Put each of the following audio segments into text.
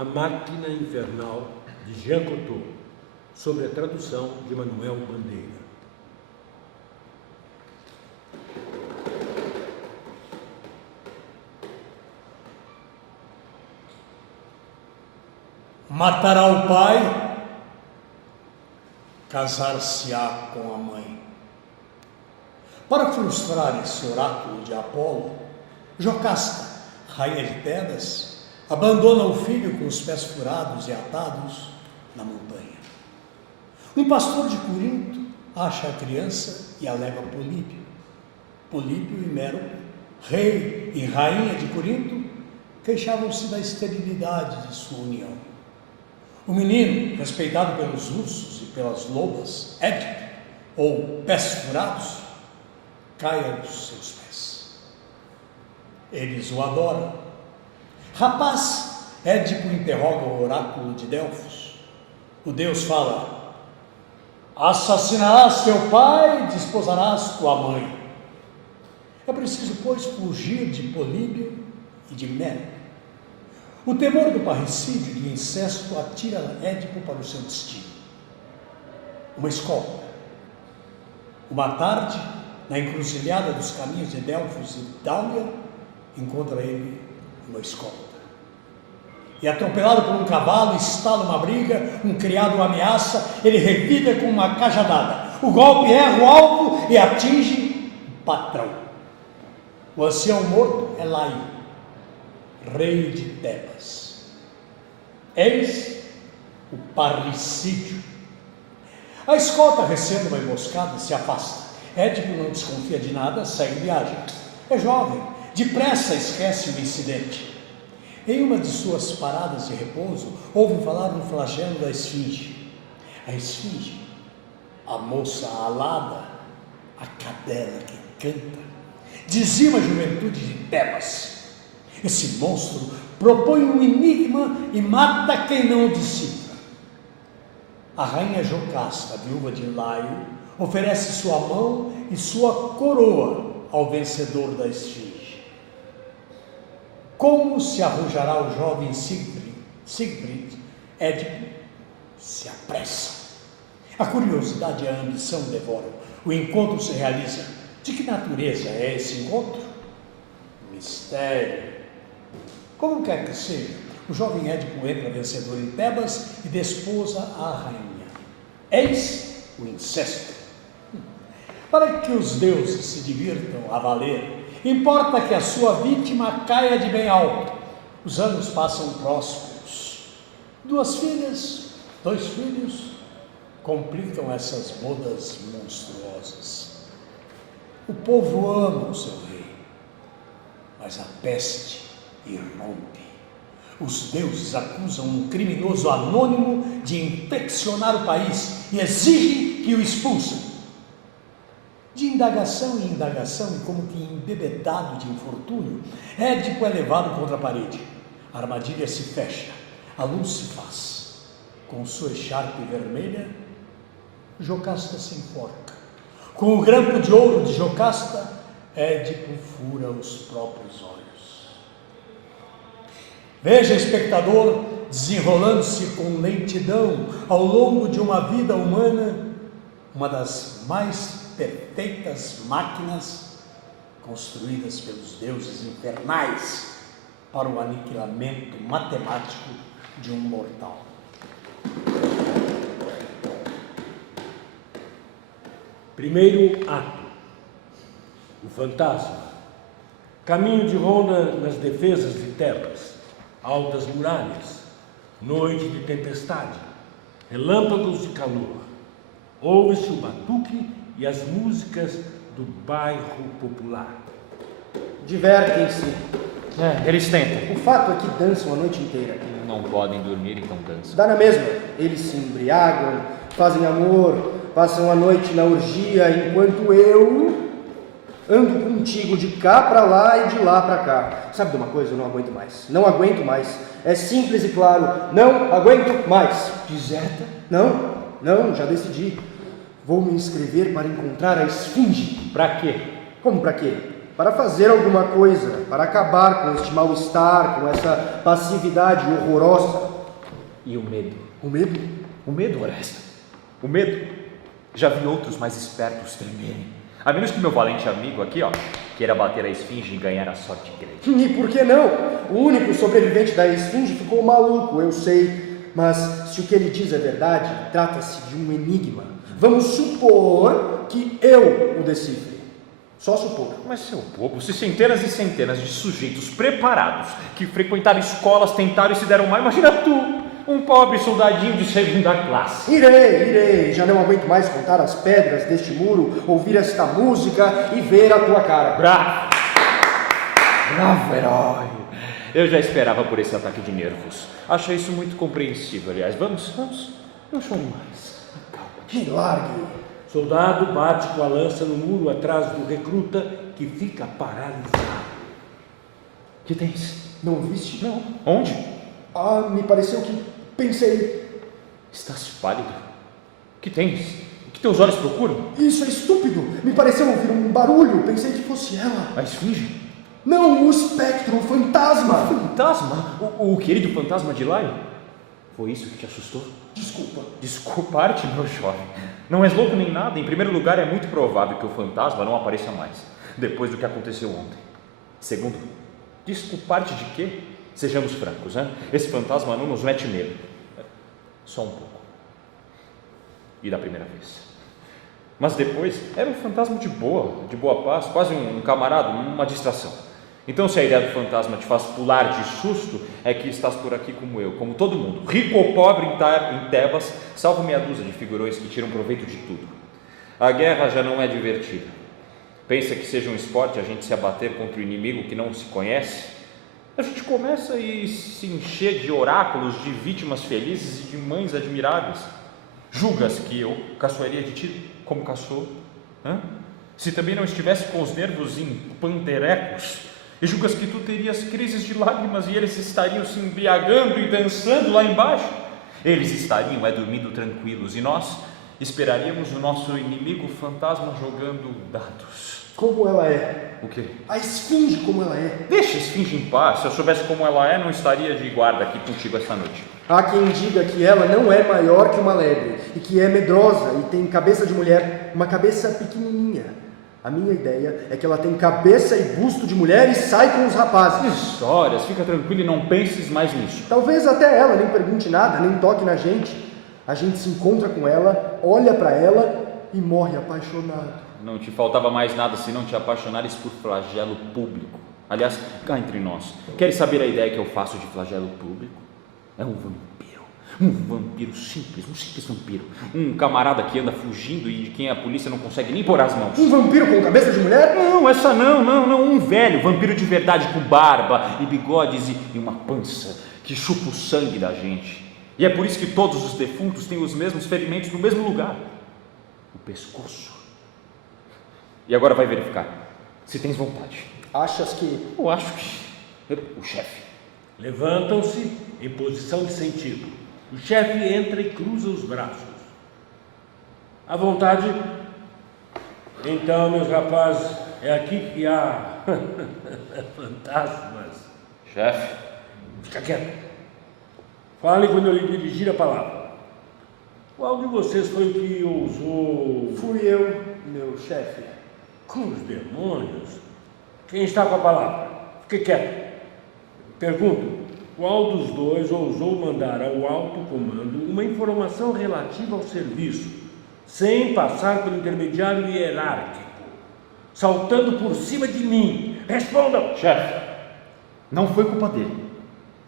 A Máquina Infernal, de Jean Cocteau, sob a tradução de Manuel Bandeira. Matará o pai, casar-se-á com a mãe. Para frustrar esse oráculo de Apolo, Jocasta, rainha de Tebas, abandona o filho com os pés furados e atados na montanha. Um pastor de Corinto acha a criança e a leva a Políbio. Políbio e Mérope, rei e rainha de Corinto, queixavam-se da esterilidade de sua união. O menino, respeitado pelos ursos e pelas lobas, Édipo, ou pés furados, cai aos seus pés. Eles o adoram. Rapaz, Édipo interroga o oráculo de Delfos. O deus fala: assassinarás teu pai e desposarás tua mãe. É preciso, pois, fugir de Políbio e de Mérope. O temor do parricídio e do incesto atira Édipo para o seu destino. Uma escolta. Uma tarde, na encruzilhada dos caminhos de Delfos e Dália, encontra ele uma escolta. E atropelado por um cavalo, estala uma briga, um criado o ameaça, ele revida com uma cajadada. O golpe erra o alvo e atinge o patrão. O ancião morto é Laí, rei de Tebas. Eis o parricídio. A escolta, recebendo uma emboscada, se afasta. Édipo não desconfia de nada, segue viagem. É jovem, depressa esquece o incidente. Em uma de suas paradas de repouso, ouve falar no flagelo da esfinge. A esfinge, a moça alada, a cadela que canta, dizima a juventude de Tebas. Esse monstro propõe um enigma e mata quem não o decifra. A rainha Jocasta, viúva de Laio, oferece sua mão e sua coroa ao vencedor da esfinge. Como se arrojará o jovem Siegfried, Édipo se apressa. A curiosidade e a ambição devoram. O encontro se realiza. De que natureza é esse encontro? Mistério. Como quer que seja, o jovem Édipo entra vencedor em Tebas e desposa a rainha. Eis o incesto. Para que os deuses se divirtam a valer, importa que a sua vítima caia de bem alto. Os anos passam prósperos. 2 filhas, 2 filhos, complicam essas bodas monstruosas. O povo ama o seu rei, mas a peste irrompe. Os deuses acusam um criminoso anônimo de infeccionar o país e exigem que o expulsem. De indagação em indagação, e como que embebedado de infortúnio, Édipo é levado contra a parede. A armadilha se fecha, a luz se faz. Com sua echarpe vermelha, Jocasta se enforca. Com o grampo de ouro de Jocasta, Édipo fura os próprios olhos. Veja, espectador, desenrolando-se com lentidão ao longo de uma vida humana, uma das mais perfeitas máquinas construídas pelos deuses infernais para o aniquilamento matemático de um mortal. Primeiro ato. O fantasma. Caminho de ronda nas defesas de Tebas. Altas muralhas. Noite de tempestade. Relâmpagos de calor. Ouve-se o batuque e as músicas do bairro popular. Divertem-se. Eles tentam. O fato é que dançam a noite inteira. Não podem dormir, então dançam. Dá na mesma. Eles se embriagam, fazem amor, passam a noite na orgia, enquanto eu ando contigo de cá pra lá e de lá pra cá. Sabe de uma coisa? Eu não aguento mais. Não aguento mais. É simples e claro. Não aguento mais. Deserta? Não, já decidi. Vou me inscrever para encontrar a esfinge. Pra quê? Como pra quê? para fazer alguma coisa, para acabar com este mal-estar, com essa passividade horrorosa. E o medo? O medo? O medo, Oresta. O medo. Já vi outros mais espertos tremerem. A menos que meu valente amigo aqui, ó, queira bater a esfinge e ganhar a sorte grande. E por que não? O único sobrevivente da esfinge ficou maluco, eu sei. Mas se o que ele diz é verdade, trata-se de um enigma. Vamos supor que eu o decifre. Só supor. Mas, seu bobo, se centenas e centenas de sujeitos preparados que frequentaram escolas, tentaram e se deram mal, imagina tu, um pobre soldadinho de segunda classe. Irei. Já não aguento mais contar as pedras deste muro, ouvir esta música e ver a tua cara. Bravo! Bravo, herói! Eu já esperava por esse ataque de nervos. Achei isso muito compreensível, aliás. Vamos. Não chore mais. Acalma-te. Me largue. Soldado bate com a lança no muro atrás do recruta, que fica paralisado. Que tens? Não viste? Não. Onde? Ah, me pareceu que pensei. Estás pálido. Que tens? O que teus olhos procuram? Isso é estúpido. Me pareceu ouvir um barulho. Pensei que fosse ela. A esfinge? Não, o espectro, o fantasma. Fantasma? O querido fantasma de Lai? Foi isso que te assustou? Desculpa. Desculpar-te, meu jovem. Não és louco nem nada. Em primeiro lugar, é muito provável que o fantasma não apareça mais, depois do que aconteceu ontem. Segundo, desculpar-te de quê? Sejamos francos, hein? Esse fantasma não nos mete medo. Só um pouco. E da primeira vez. Mas depois, era um fantasma de boa paz, quase um camarada, uma distração. Então, se a ideia do fantasma te faz pular de susto, é que estás por aqui como eu, como todo mundo, rico ou pobre em Tebas, salvo meia dúzia de figurões que tiram proveito de tudo. A guerra já não é divertida. Pensa que seja um esporte a gente se abater contra o inimigo que não se conhece? A gente começa e se encher de oráculos, de vítimas felizes e de mães admiráveis. Julgas que eu caçoaria de ti como caçou? Se também não estivesse com os nervos em panderecos, e julgas que tu terias crises de lágrimas e eles estariam se embriagando e dançando lá embaixo? Eles estariam dormindo tranquilos e nós esperaríamos o nosso inimigo fantasma jogando dados. Como ela é? O quê? A esfinge como ela é. Deixa a esfinge em paz. Se eu soubesse como ela é, não estaria de guarda aqui contigo esta noite. Há quem diga que ela não é maior que uma lebre e que é medrosa e tem cabeça de mulher, uma cabeça pequenininha. A minha ideia é que ela tem cabeça e busto de mulher e sai com os rapazes. Histórias, fica tranquilo e não penses mais nisso. Talvez até ela nem pergunte nada, nem toque na gente. A gente se encontra com ela, olha pra ela e morre apaixonado. Não te faltava mais nada se não te apaixonares por flagelo público. Aliás, cá entre nós, queres saber a ideia que eu faço de flagelo público? É um vampiro simples, um simples vampiro. Um camarada que anda fugindo e de quem a polícia não consegue nem pôr as mãos. Um vampiro com cabeça de mulher? Não, essa não, um velho, vampiro de verdade com barba e bigodes e uma pança que chupa o sangue da gente. E é por isso que todos os defuntos têm os mesmos ferimentos no mesmo lugar, o pescoço. E agora vai verificar, se tens vontade. Achas que... Eu acho que... O chefe. Levantam-se em posição de sentido. O chefe entra e cruza os braços. À vontade. Então, meus rapazes, é aqui que há fantasmas. Chefe. Fica quieto. Fale quando eu lhe dirigir a palavra. Qual de vocês foi o que ousou... Fui eu, meu chefe. Com os demônios? Quem está com a palavra? Fique quieto. Pergunto, qual dos dois ousou mandar ao alto comando uma informação relativa ao serviço, sem passar pelo intermediário hierárquico, saltando por cima de mim? Respondam! Chefe, não foi culpa dele.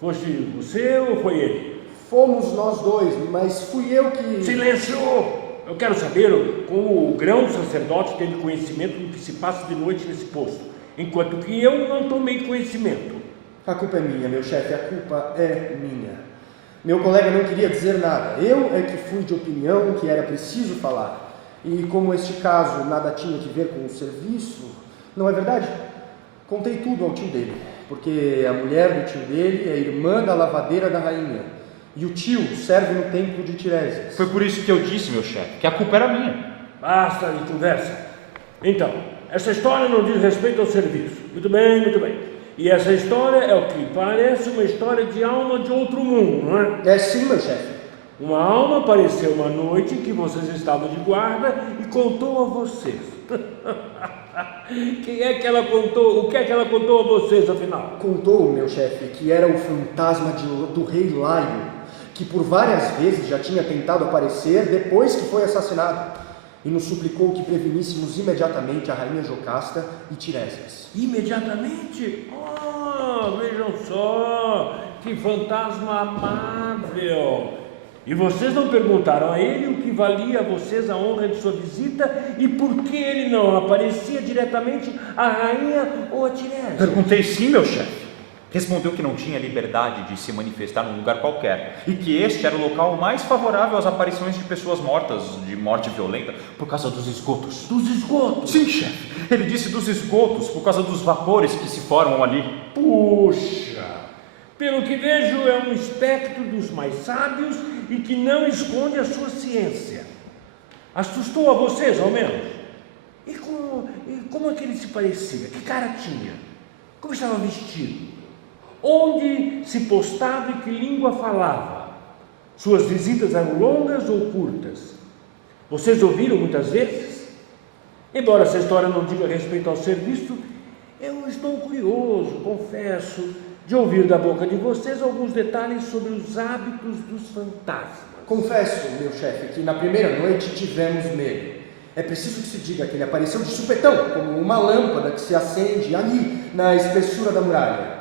Foste você ou foi ele? Fomos nós dois, mas fui eu que... Silêncio! Eu quero saber como o grão sacerdote teve conhecimento do que se passa de noite nesse posto, enquanto que eu não tomei conhecimento. A culpa é minha, meu chefe, a culpa é minha. Meu colega não queria dizer nada. Eu é que fui de opinião que era preciso falar. E como este caso nada tinha que ver com o serviço, não é verdade? Contei tudo ao tio dele, porque a mulher do tio dele é irmã da lavadeira da rainha. E o tio serve no templo de Tiresias. Foi por isso que eu disse, meu chefe, que a culpa era minha. Basta de conversa. Então, essa história não diz respeito ao serviço. Muito bem, muito bem. E essa história é o que parece uma história de alma de outro mundo, não é? É sim, meu chefe. Uma alma apareceu uma noite em que vocês estavam de guarda e contou a vocês. Quem é que ela contou? O que é que ela contou a vocês, afinal? Contou, meu chefe, que era o fantasma do rei Laio, que por várias vezes já tinha tentado aparecer depois que foi assassinado, e nos suplicou que preveníssemos imediatamente a rainha Jocasta e Tiresias. Imediatamente? Oh, vejam só, que fantasma amável! E vocês não perguntaram a ele o que valia a vocês a honra de sua visita e por que ele não aparecia diretamente à rainha ou a Tiresias? Perguntei sim, meu chefe. Respondeu que não tinha liberdade de se manifestar num lugar qualquer e que este era o local mais favorável às aparições de pessoas mortas, de morte violenta, por causa dos esgotos. Dos esgotos? Sim, chefe. Ele disse dos esgotos, por causa dos vapores que se formam ali. Puxa! Pelo que vejo, é um espectro dos mais sábios e que não esconde a sua ciência. Assustou a vocês, ao menos? E como é que ele se parecia? Que cara tinha? Como estava vestido? Onde se postava e que língua falava? Suas visitas eram longas ou curtas? Vocês ouviram muitas vezes? Embora essa história não diga respeito ao serviço, eu estou curioso, confesso, de ouvir da boca de vocês alguns detalhes sobre os hábitos dos fantasmas. Confesso, meu chefe, que na primeira noite tivemos medo. É preciso que se diga que ele apareceu de supetão, como uma lâmpada que se acende ali, na espessura da muralha.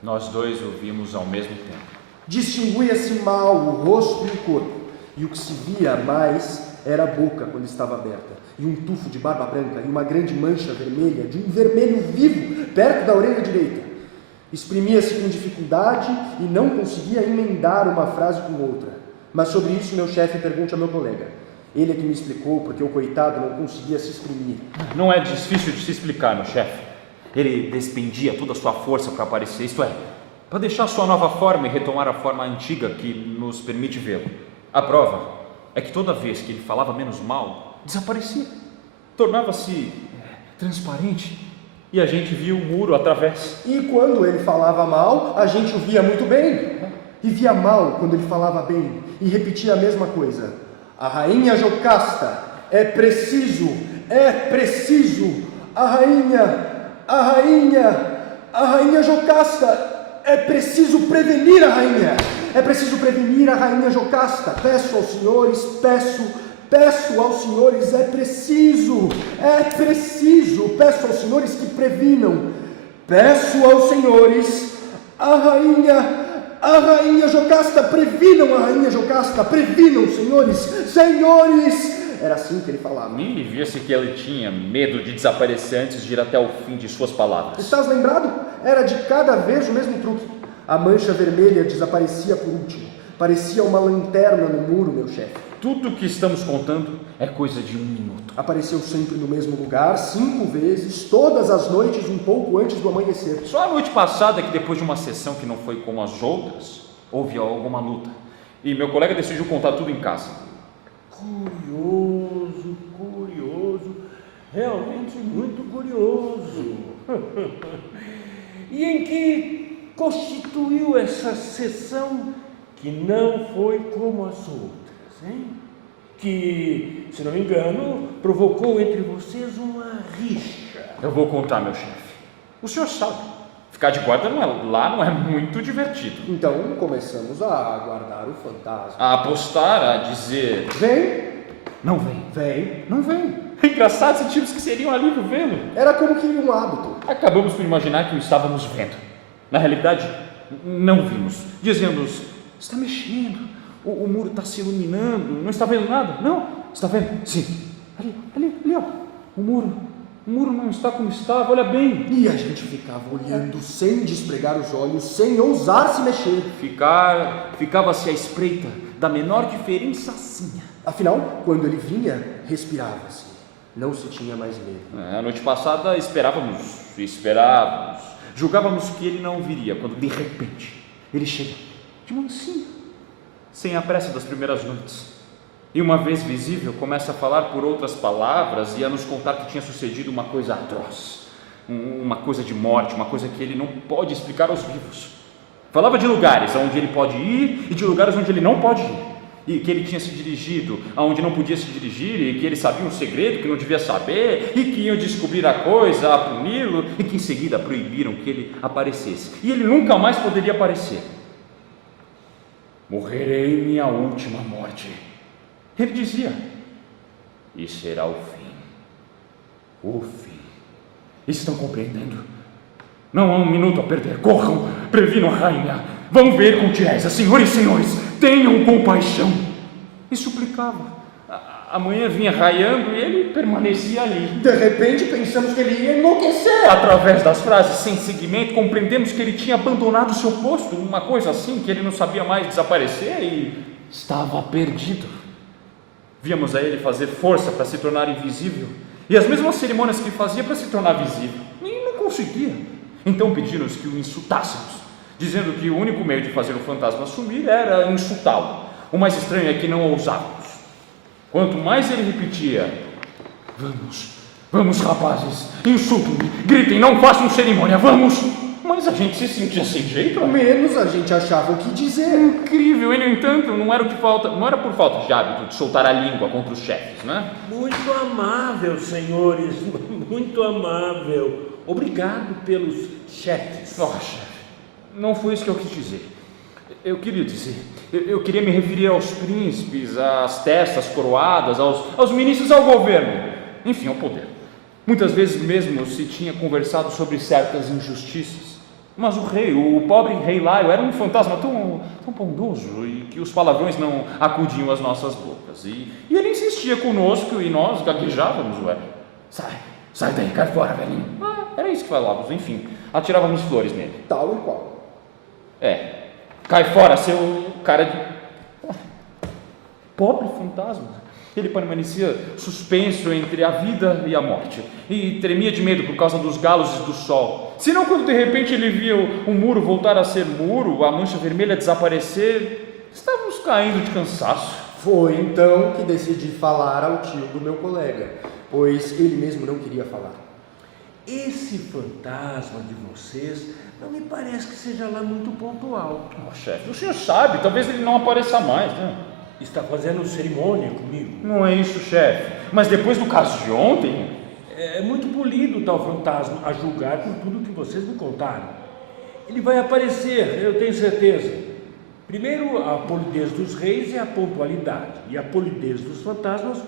Nós dois o vimos ao mesmo tempo. Distinguia-se mal o rosto e o corpo, e o que se via mais era a boca quando estava aberta, e um tufo de barba branca e uma grande mancha vermelha, de um vermelho vivo, perto da orelha direita. Exprimia-se com dificuldade e não conseguia emendar uma frase com outra. Mas sobre isso meu chefe pergunte ao meu colega. Ele é que me explicou porque o coitado não conseguia se exprimir. Não é difícil de se explicar, meu chefe. Ele despendia toda a sua força para aparecer, isto é, para deixar sua nova forma e retomar a forma antiga que nos permite vê-lo. A prova é que toda vez que ele falava menos mal, desaparecia. Tornava-se transparente e a gente via o muro através. E quando ele falava mal, a gente o via muito bem. E via mal quando ele falava bem e repetia a mesma coisa. A rainha Jocasta, é preciso, a rainha Jocasta, é preciso prevenir a rainha Jocasta. Peço aos senhores, peço aos senhores, peço aos senhores que previnam. Peço aos senhores, a rainha Jocasta, previnam a rainha Jocasta, previnam, senhores. Era assim que ele falava. E via-se que ele tinha medo de desaparecer antes de ir até o fim de suas palavras. Estás lembrado? Era de cada vez o mesmo truque. A mancha vermelha desaparecia por último. Parecia uma lanterna no muro, meu chefe. Tudo o que estamos contando é coisa de 1 minuto. Apareceu sempre no mesmo lugar, 5 vezes, todas as noites, um pouco antes do amanhecer. Só a noite passada que depois de uma sessão que não foi como as outras, houve alguma luta. E meu colega decidiu contar tudo em casa. Curioso, realmente muito curioso. E em que constituiu essa sessão que não foi como as outras, hein? Que, se não me engano, provocou entre vocês uma rixa. Eu vou contar, meu chefe. O senhor sabe, ficar de guarda lá não é muito divertido. Então começamos a aguardar o fantasma. A apostar, a dizer... Vem, Não vem. vem. Não vem. É engraçado, sentimos que seria um alívio vê-lo. Era como que um hábito. Acabamos por imaginar que o estávamos vendo. Na realidade, não vimos. Dizíamos, está mexendo, o muro está se iluminando, não está vendo nada? Não, está vendo? Sim. Ali, ó. O muro não está como estava, olha bem. E a gente ficava olhando sem despregar os olhos, sem ousar se mexer. Ficava-se à espreita da menor diferençazinha. Afinal, quando ele vinha, respirava-se. Não se tinha mais medo. A noite passada esperávamos. Julgávamos que ele não viria, quando de repente ele chega de mansinho, sem a pressa das primeiras noites. E uma vez visível, começa a falar por outras palavras e a nos contar que tinha sucedido uma coisa atroz, uma coisa de morte, uma coisa que ele não pode explicar aos vivos. Falava de lugares onde ele pode ir e de lugares onde ele não pode ir. E que ele tinha se dirigido aonde não podia se dirigir, e que ele sabia um segredo que não devia saber, e que iam descobrir a coisa, a puni-lo, e que em seguida proibiram que ele aparecesse. E ele nunca mais poderia aparecer. Morrerei minha última morte. Ele dizia, e será o fim. O fim. Estão compreendendo? Não há um minuto a perder. Corram, previnam a rainha. Vão ver com Tiesa, senhores e senhores, tenham compaixão. E suplicava. A manhã vinha raiando e ele permanecia ali. De repente pensamos que ele ia enlouquecer. Através das frases sem seguimento, compreendemos que ele tinha abandonado o seu posto, uma coisa assim, que ele não sabia mais desaparecer e estava perdido. Víamos a ele fazer força para se tornar invisível, e as mesmas cerimônias que fazia para se tornar visível, e não conseguia. Então pediram-nos que o insultássemos, dizendo que o único meio de fazer o fantasma sumir era insultá-lo. O mais estranho é que não ousávamos. Quanto mais ele repetia, vamos rapazes, insultem-me, gritem, não façam cerimônia, vamos! Mas a gente se sentia sem jeito. Menos a gente achava o que dizer. Incrível, e no entanto, não era por falta de hábito de soltar a língua contra os chefes, né? Muito amável, senhores, muito amável. Obrigado pelos chefes. Chefe, não foi isso que eu quis dizer. Eu queria dizer, eu queria me referir aos príncipes, às testas coroadas, aos ministros, ao governo, enfim, ao poder. Muitas vezes mesmo se tinha conversado sobre certas injustiças. Mas o rei, o pobre rei Lário, era um fantasma tão bondoso e que os palavrões não acudiam às nossas bocas. E ele insistia conosco e nós gaguejávamos, ué. Sai daí, cai fora, velhinho. Era isso que falávamos, enfim. Atirávamos flores nele. Tal e qual. Cai fora, seu cara de... Pobre fantasma. Ele permanecia suspenso entre a vida e a morte, e tremia de medo por causa dos galos e do sol. Senão, quando de repente ele via o muro voltar a ser muro, a mancha vermelha desaparecer, estávamos caindo de cansaço. Foi então que decidi falar ao tio do meu colega, pois ele mesmo não queria falar. Esse fantasma de vocês não me parece que seja lá muito pontual. Chefe, o senhor sabe, talvez ele não apareça mais, né? Está fazendo cerimônia comigo. Não é isso, chefe. Mas depois do caso de ontem... É muito polido o tal fantasma, a julgar por tudo que vocês me contaram. Ele vai aparecer, eu tenho certeza. Primeiro, a polidez dos reis é a pontualidade, e a polidez dos fantasmas